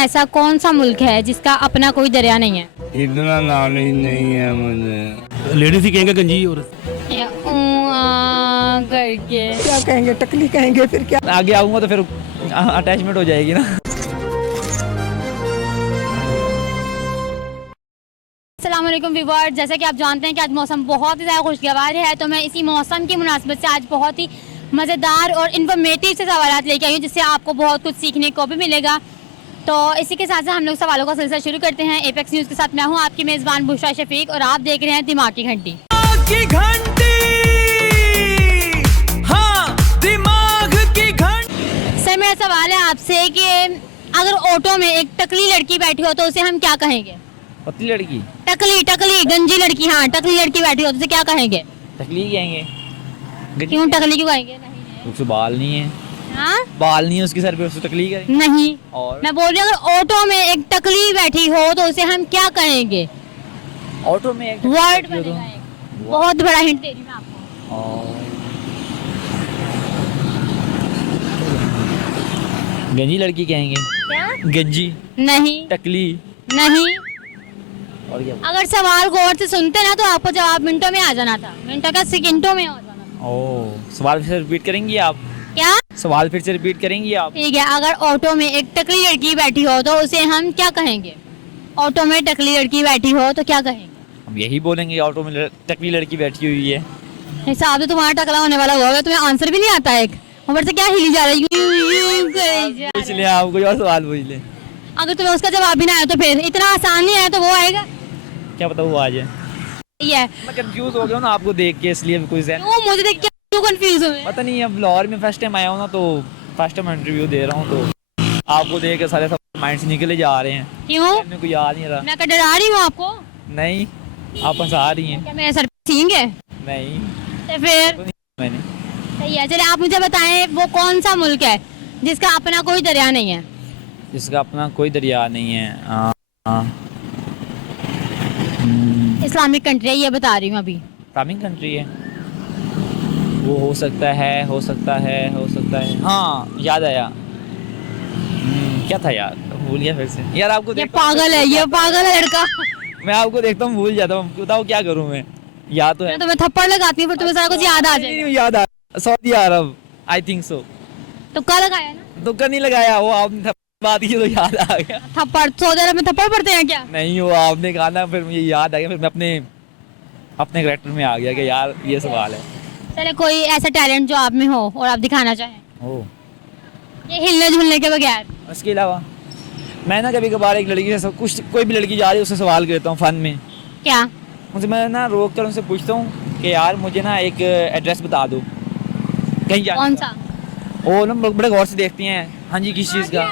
ऐसा कौन सा मुल्क है जिसका अपना कोई दरिया नहीं है? इतना नॉलेज नहीं है मुझे। लेडीज ही कहेंगे गंजी और करके क्या कहेंगे, टकली कहेंगे, फिर क्या? आगे आऊंगा तो फिर अटैचमेंट हो जाएगी ना। अस्सलाम वालेकुम व्यूअर्स, जैसा कि आप जानते हैं कि आज मौसम बहुत ही ज़्यादा खुशगवार है, तो मैं इसी मौसम की मुनासिबत से आज बहुत ही मज़ेदार और इन्फॉर्मेटिव से सवाल लेके आई हूँ, जिससे आपको बहुत कुछ सीखने को भी मिलेगा। तो इसी के साथ साथ हम लोग सवालों का सिलसिला शुरू करते हैं। एपेक्स न्यूज़ के साथ मैं हूँ आपकी मेज़बान बुशरा शफीक और आप देख रहे हैं दिमाग की घंटी। सर, मेरा सवाल है आपसे कि अगर ऑटो में एक टकली लड़की बैठी हो तो उसे हम क्या कहेंगे? पतली लड़की, टकली गंजी लड़की, हाँ टकली लड़की बैठी हो तो उसे क्या कहेंगे? टकली कहेंगे। क्यों टकली क्यों कहेंगे? नहीं, उसके बाल नहीं है, हाँ बाल नहीं है उसके सर पे, उसको टकली कहेंगे। नहीं, और मैं बोल रही हूँ अगर ऑटो में एक टकली बैठी हो तो उसे हम क्या कहेंगे? ऑटो में एक वर्ड टकली हो तो- बनेगा एक। बहुत बड़ा हिंट दे रही हूँ मैं आपको। और गंजी लड़की कहेंगे। क्या? गंजी, नहीं टकली, नहीं, और क्या? अगर सवाल गौर से सुनते ना तो आपको जवाब मिनटों में आ जाना था, मिनटों का सेकंडों में आ जाना था। ओह, सवाल फिर से रिपीट करेंगी आप? क्या? सवाल फिर से रिपीट करेंगी आप? ठीक है, अगर ऑटो में एक टकली लड़की बैठी हो तो उसे हम क्या कहेंगे? ऑटो में टकली लड़की बैठी हो तो क्या कहेंगे? हम यही बोलेंगे, ऑटो में टकली लड़की बैठी हुई है। हिसाब से तुम्हारा टकला होने वाला होगा, तुम्हें आंसर भी नहीं आता एक, ऊपर से क्या हिली जा रही है। पूछ ले आप, कोई और सवाल पूछ ले। अगर तुम्हें उसका जवाब भी ना आया तो फिर इतना आसान नहीं आया तो वो आएगा। क्या पता वो आ जाए। ये मैं कंफ्यूज हो गया हूं ना आपको देख के, इसलिए कोई ज़हन क्यों मुझे देख के क्यों कंफ्यूज हुए? पता नहीं। अब लाहौर में फर्स्ट टाइम आया हूँ ना, तो फर्स्ट टाइम इंटरव्यू दे रहा हूँ, तो आपको देख के सारे सब माइंड से निकले जा रहे हैं। क्यों? मेरे को याद नहीं रहा। मैं क्या डरा रही हूँ आपको? नहीं, आप हंसा रही हैं। क्या मेरे सर पे सींग है? नहीं, तो फिर तो नहीं मैंने। सही है, चलिए आप मुझे बताएं वो कौन सा मुल्क है जिसका अपना कोई दरिया नहीं है? जिसका अपना कोई दरिया नहीं है। इस्लामिक कंट्री है, ये बता रही हूँ अभी। इस्लामिक कंट्री है वो, हो सकता है, हो सकता है, हो सकता है। हाँ, याद आया। क्या था यार, भूल गया फिर से यार। आपको ये पागल है, ये पागल है लड़का। मैं आपको देखता हूँ भूल जाता हूँ, बताओ क्या करूँ मैं। याद तो है, मैं तुम्हें थप्पड़ लगाती हूँ फिर तुम्हें सारा कुछ याद आ जाएगा। नहीं, याद आ Saudi Arab, I think so. तो क्या लगाया ना? तुक्का नहीं लगाया, वो आपने बात की तो याद आ गया। थप्पड़ सऊदी अरब में थप्पड़ पड़ते हैं क्या? नहीं, वो आपने कहा ना, फिर मुझे याद आ गया, फिर मैं अपने करेक्टर में आ गया कि यार ये सवाल है। चले, कोई ऐसा टैलेंट जो आप में हो और आप दिखाना चाहें, ओ, ये हिलने झुलने के बगैर। उसके अलावा मैं ना कभी कभार एक लड़की से कुछ, कोई भी लड़की जा रही है उससे सवाल करता हूँ फन में। क्या? मुझे, मैं ना रोक कर उनसे पूछता हूँ कि यार मुझे ना एक एड्रेस बता दो कहीं जाने कौन का। सा? वो ना बड़े गौर से देखती हैं, हाँ जी किस चीज़ का।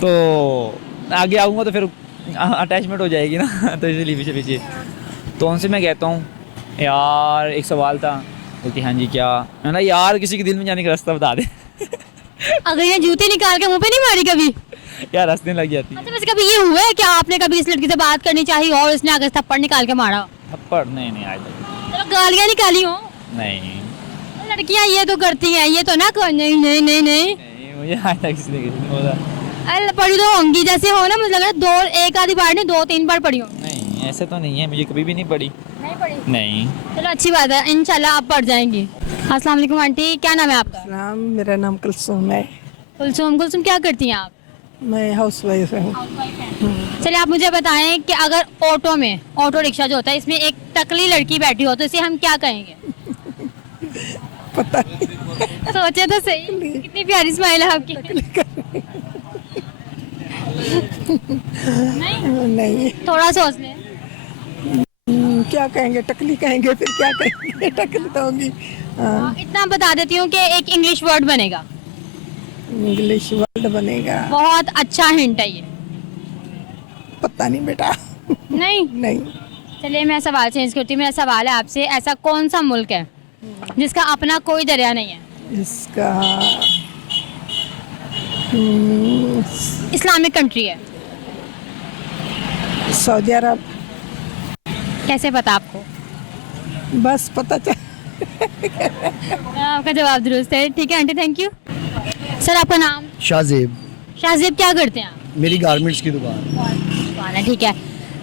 तो आगे आऊँगा तो फिर अटैचमेंट हो जाएगी ना, तो इसलिए पीछे पीछे। तो उनसे मैं कहता हूँ यार एक सवाल था। बोलती हाँ जी क्या? मैं ना यार किसी के दिल में जाने का रास्ता बता दे। अगर ये जूते निकाल के मुंह पे नहीं मारी कभी? यार हंसने लग जाती है। अच्छा, वैसे कभी ये हुआ है क्या आपने कभी इस लड़की से बात करनी चाहिए और उसने आगे से थप्पड़ निकाल के मारा? थप्पड़ नहीं आज तक चलो गालियाँ निकाली हो? नहीं। लड़कियाँ ये तो करती हैं, ये तो ना नहीं नहीं नहीं नहीं। नहीं, मुझे आज तक किसी ने बोला अरे पढ़ी तो होंगी, जैसे हो ना, मुझे लग रहा है दो, एक आधी बार नहीं 2-3 बार पढ़ी हो। नहीं, ऐसे तो नहीं है, मुझे कभी भी नहीं पड़ी। नहीं पढ़ी? नहीं। चलो अच्छी बात है, इंशाल्लाह आप पढ़ जाएंगी। अस्सलाम वालेकुम आंटी, क्या नाम है आपका? नाम, मेरा नाम कुलसुम है। कुलसुम। कुलसुम, क्या करती हैं आप? मैं हाउस वाइफ हूँ। चलिए आप मुझे बताएं कि अगर ऑटो में, ऑटो रिक्शा जो होता है, इसमें एक टकली लड़की बैठी हो तो इसे हम क्या कहेंगे? पता नहीं। सोचे तो सही, कितनी प्यारी स्माइल है आपकी। नहीं, नहीं, थोड़ा सोच लें। क्या कहेंगे, टकली कहेंगे, फिर क्या कहेंगे? टकली तो होगी। हाँ, इतना बता देती हूँ कि एक इंग्लिश वर्ड बनेगा। इंग्लिश वर्ड बनेगा? बहुत अच्छा हिंट है ये। पता नहीं बेटा। नहीं? नहीं। चलिए मैं सवाल चेंज करती हूँ। मेरा सवाल है आपसे, ऐसा कौन सा मुल्क है जिसका अपना कोई दरिया नहीं है? इसका इस्लामिक कंट्री है। सऊदी अरब। कैसे पता आपको? बस पता चल। आपका जवाब दुरुस्त है। ठीक है आंटी, थैंक यू। सर आपका नाम? शाहजेब। शाहजेब, क्या करते हैं आप? मेरी गारमेंट्स की दुकान। दुकान है, ठीक है।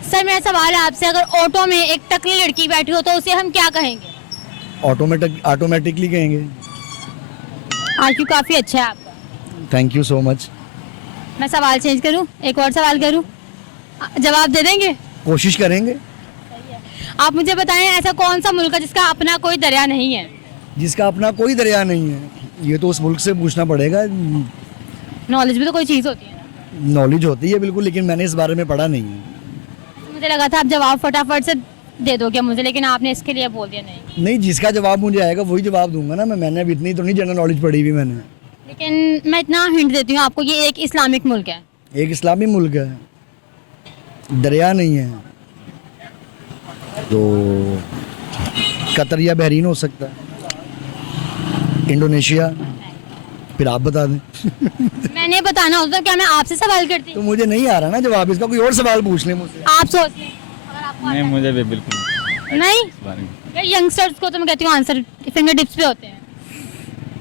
सर मेरा सवाल है आपसे, अगर ऑटो में एक टकली लड़की बैठी हो तो उसे हम क्या कहेंगे? ऑटोमेटिकली कहेंगे। आईक्यू काफ़ी अच्छा है आपका। Thank you so much. मैं सवाल चेंज करूं, एक और सवाल करूं, जवाब दे देंगे? कोशिश करेंगे। आप मुझे बताएं, ऐसा कौन सा मुल्क है जिसका अपना कोई दरिया नहीं है? जिसका अपना कोई दरिया नहीं है, ये तो उस मुल्क से पूछना पड़ेगा। नॉलेज भी तो कोई चीज़ होती है ना। नॉलेज होती है बिल्कुल, लेकिन मैंने इस बारे में पढ़ा नहीं है। मुझे लगा था आप जवाब फटाफट से दे दोगे मुझे, लेकिन आपने इसके लिए बोल दिया नहीं। नहीं, जिसका जवाब मुझे आएगा वही जवाब दूंगा ना। मैंने अभी इतनी तो नहीं जनरल नॉलेज पढ़ी हुई मैंने। लेकिन मैं इतना हिंट देती हूँ आपको, ये एक इस्लामिक मुल्क है। एक इस्लामी मुल्क है, दरिया नहीं है, तो कतर या बहरीन हो सकता है, इंडोनेशिया। फिर आप बता दें। मैंने बताना होता तो क्या मैं आपसे सवाल करती? तो मुझे नहीं आ रहा ना जवाब इसका, कोई और सवाल पूछ ले मुझसे। आप सोच लें अगर आपको आता नहीं है। मुझे भी बिल्कुल नहीं, इस बारे में यार यंगस्टर्स को तो मैं कहती हूँ आंसर फिंगर टिप्स पे होते हैं।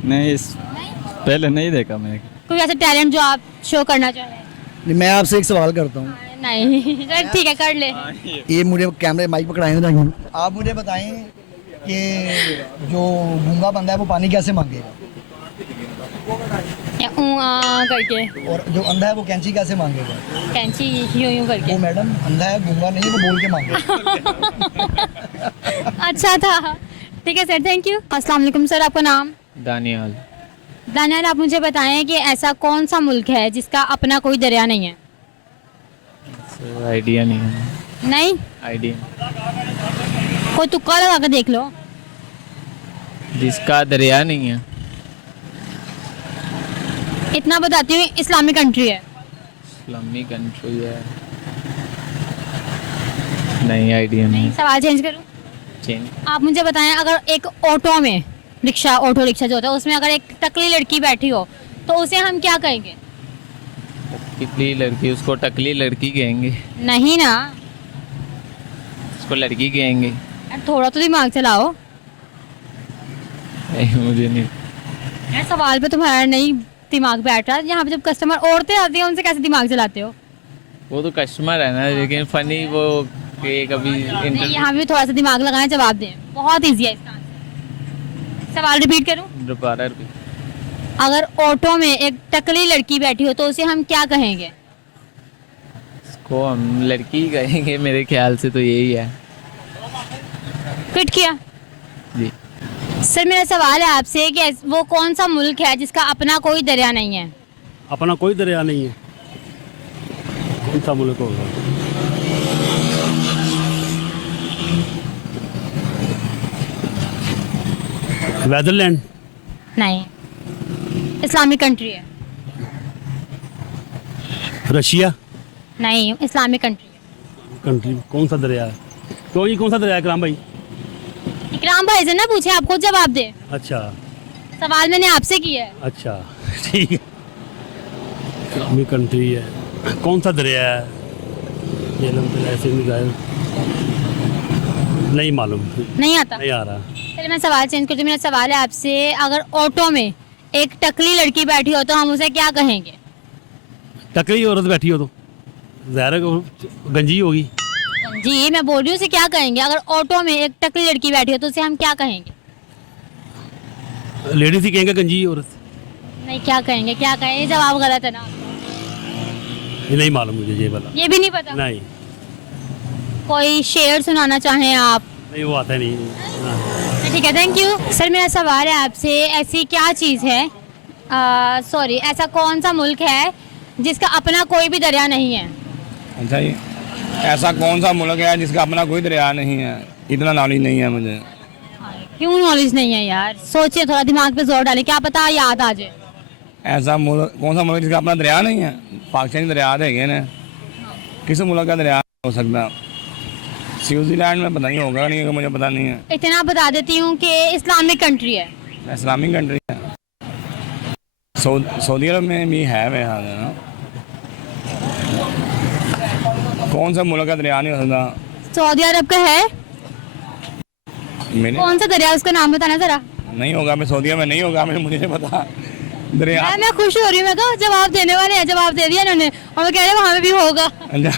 नहीं, इस पहले नहीं देखा मैंने। कोई ऐसा टैलेंट जो आप शो करना चाहें? नहीं, मैं आपसे एक सवाल करता हूँ। नहीं चल ठीक है, कर ले। ये मुझे कैमरे माइक पकड़ाए ना, आप मुझे बताएं कि जो गूंगा बंदा है वो पानी कैसे मांगेगा, या ऊँ आ करके, और जो अंधा है वो कैंची कैसे मांगेगा? कैंची यूं यूं करके। वो मैडम अंधा है, गूंगा नहीं है, वो बोल के मांगेगा। अच्छा था, ठीक है सर, थैंक यू। अस्सलाम वालेकुम सर, आपका नाम? दानियाल। दानियाल, आप मुझे बताएं कि ऐसा कौन सा मुल्क है जिसका अपना कोई दरिया नहीं है? आइडिया नहीं है। नहीं, आइडिया कोई तुक्का लगा के देख लो। जिसका दरिया नहीं है। इतना बताती हूँ, इस्लामिक कंट्री है। इस्लामी कंट्री है। नहीं, आइडिया नहीं। सवाल चेंज करूँ? चेंज। आप मुझे बताएं, अगर एक ऑटो में ऑटो रिक्शा जो होता है उसमें अगर एक टकली लड़की बैठी हो तो उसे हम क्या कहेंगे? टकली लड़की, उसको टकली लड़की कहेंगे। नहीं ना, उसको लड़की कहेंगे। यार थोड़ा तो दिमाग चलाओ। नहीं, मुझे नहीं। यार सवाल पे तुम्हारा नहीं दिमाग बैठ रहा। यहाँ पे जब कस्टमर औरतें आती हैं उनसे कैसे दिमाग चलाते हो? वो तो कस्टमर है ना, लेकिन फनी वो कि कभी नहीं, यहाँ भी थोड़ा सा दिमाग लगाएं, जवाब दें। बहुत ईजी है इसका आंसर। सवाल रिपीट करूँ? इंटरप्रेटर भी। अगर ऑटो में एक टकली लड़की बैठी हो तो उसे हम क्या कहेंगे? उसको हम लड़की कहेंगे, मेरे ख्याल से तो यही है। फिट किया जी। सर, मेरा सवाल है आपसे कि वो कौन सा मुल्क है जिसका अपना कोई दरिया नहीं है? अपना कोई दरिया नहीं है, कौन सा मुल्क होगा? वेदरलैंड। नहीं, इस्लामिक कंट्री है। रशिया। नहीं, इस्लामिक कंट्री है। कंट्री कौन सा दरिया है? तो ये कौन सा दरिया है इकराम भाई? इकराम भाई से ना पूछे, आपको जवाब दे। अच्छा सवाल मैंने आपसे किया है। अच्छा, ठीक है। इस्लामी कंट्री है, कौन सा दरिया है? ये लम्बे ऐसे नहीं गायब, नहीं मालूम, नहीं आता? नहीं आ रहा। चलिए मैं सवाल चेंज करती हूँ। मेरा सवाल है आपसे, अगर ऑटो में एक टकली लड़की बैठी हो तो हम उसे क्या कहेंगे? टकरी औरत बैठी हो तो ज़ाहिर है गंजी होगी। जी, मैं बोल रही हूँ उसे क्या कहेंगे? अगर ऑटो में एक टकली लड़की बैठी हो तो उसे हम क्या कहेंगे? लेडीज ही कहेंगे गंजी औरत। नहीं, क्या कहेंगे? क्या कहें? ये जवाब गलत है ना। ये नहीं मालूम मुझे, ये वाला ये भी नहीं पता? नहीं। कोई शेर सुनाना चाहें आप? नहीं, वो आता नहीं। हाँ। ठीक है, थैंक यू। सर, मेरा सवाल है आपसे, ऐसी क्या चीज़ है, सॉरी, ऐसा कौन सा मुल्क है जिसका अपना कोई भी दरिया नहीं है? अच्छा, ये ऐसा कौन सा मुल्क है जिसका अपना कोई दरिया नहीं है? इतना नॉलेज नहीं है मुझे। क्यों नॉलेज नहीं है यार? सोचिए, थोड़ा दिमाग पे जोर डालें, क्या पता याद आ जाए। ऐसा मुल्क कौन सा मुल्क जिसका अपना दरिया नहीं है? पाकिस्तानी दरिया है ना, किस मुल्क का दरिया हो सकता? स्विट्जरलैंड में पता नहीं होगा, नहीं मुझे पता नहीं है। इतना बता देती हूँ कि इस्लामिक कंट्री है। इस्लामिक कंट्री है। सऊदी अरब में भी है मेरे ख्याल है ना। कौन सा मुल्क का दरिया नहीं हो सकता? सऊदी अरब का है। मैंने कौन सा दरिया, उसका नाम बताना जरा। नहीं होगा, मैं सऊदी अरब में नहीं होगा, मुझे नहीं पता। दरिया मैं खुश हो रही हूँ, मैं कहा जवाब देने वाले हैं, जवाब दे दिया इन्होंने और वो कह रहे हैं वहाँ में भी होगा। अच्छा,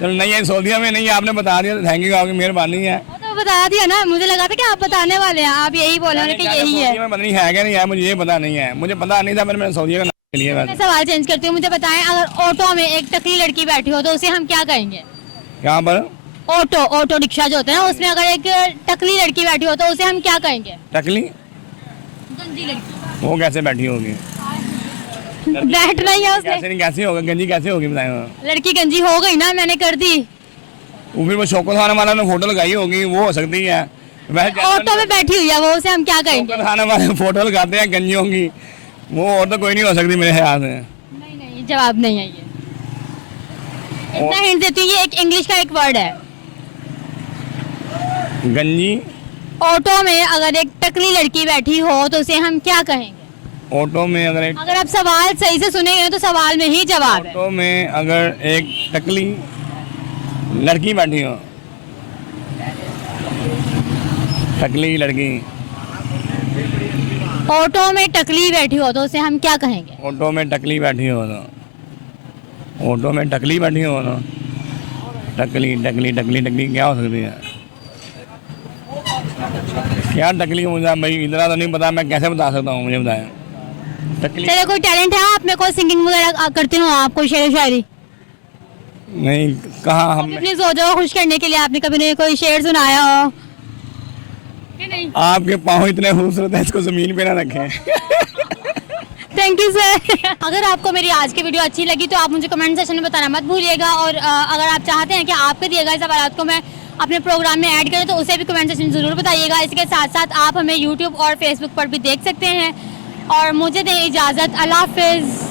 चलो नहीं है सऊदीया में नहीं है, आपने बता दिया, थैंक यू, आपकी मेहरबानी है। वो तो बता दिया ना, मुझे लगा था कि आप बताने वाले हैं, आप यही बोले कि यही है। सऊदीया में पता नहीं है क्या नहीं है, मुझे ये पता नहीं है, मुझे पता नहीं था, मैंने सऊदीया का नाम लिया। मैं सवाल चेंज करती हूँ, मुझे बताएं अगर ऑटो में एक टकली लड़की बैठी हो तो उसे हम क्या कहेंगे? यहाँ पर ऑटो रिक्शा जो होते हैं ना, उसमें अगर एक टकली लड़की बैठी हो तो उसे हम क्या कहेंगे? टकली, गंजी लड़की। वो कैसे बैठी होगी? बैठना ही है उसने। कैसे नहीं, कैसे होगा गंजी, कैसे होगी बताएं? लड़की गंजी हो गई ना, मैंने कर दी। वो फिर वो शौकत खाना वाला ने फोटो लगाई होगी, वो हो सकती है। वैसे ऑटो में बैठी हुई है वो, उसे हम क्या कहेंगे? शौकत खाना वाले फोटो लगाते हैं गंजियों की, वो और तो कोई नहीं हो सकती मेरे ख्याल से। नहीं, जवाब नहीं है ये। इतना हिंट देती हूँ, ये एक इंग्लिश का एक वर्ड है। गंजी, ऑटो में अगर एक टकली लड़की बैठी हो तो उसे हम क्या कहेंगे? ऑटो में अगर एक अगर आप सवाल सही से सुनेंगे तो सवाल में ही जवाब है। ऑटो में अगर एक टकली लड़की बैठी हो, टकली लड़की, ऑटो में टकली बैठी हो तो उसे हम क्या कहेंगे? ऑटो में टकली बैठी हो तो, ऑटो में टकली बैठी हो तो, टकली टकली टकली टकली क्या हो सकती है? क्या टकली, मुझे भाई इतना तो नहीं पता, मैं कैसे बता सकता हूँ, मुझे बताएं टकली। चलिए, कोई टैलेंट है आप में, कोई सिंगिंग वगैरह करते हो आप, कोई शेर शायरी? नहीं, कहाँ हम अपनी सोचो खुश करने के लिए आपने कभी नहीं कोई शेर सुनाया हो? नहीं। आपके पाँव इतने खूबसूरत है, इसको जमीन पे ना रखें। Thank you sir. अगर आपको मेरी आज की वीडियो अच्छी लगी तो आप मुझे कमेंट सेक्शन में बताना मत भूलिएगा, और अगर आप चाहते हैं कि आपके दिए गए सवाल को मैं अपने प्रोग्राम में ऐड करें तो उसे भी कमेंट सेक्शन ज़रूर बताइएगा। इसके साथ साथ आप हमें यूट्यूब और फेसबुक पर भी देख सकते हैं, और मुझे दें इजाज़त, अल्लाह हाफिज़।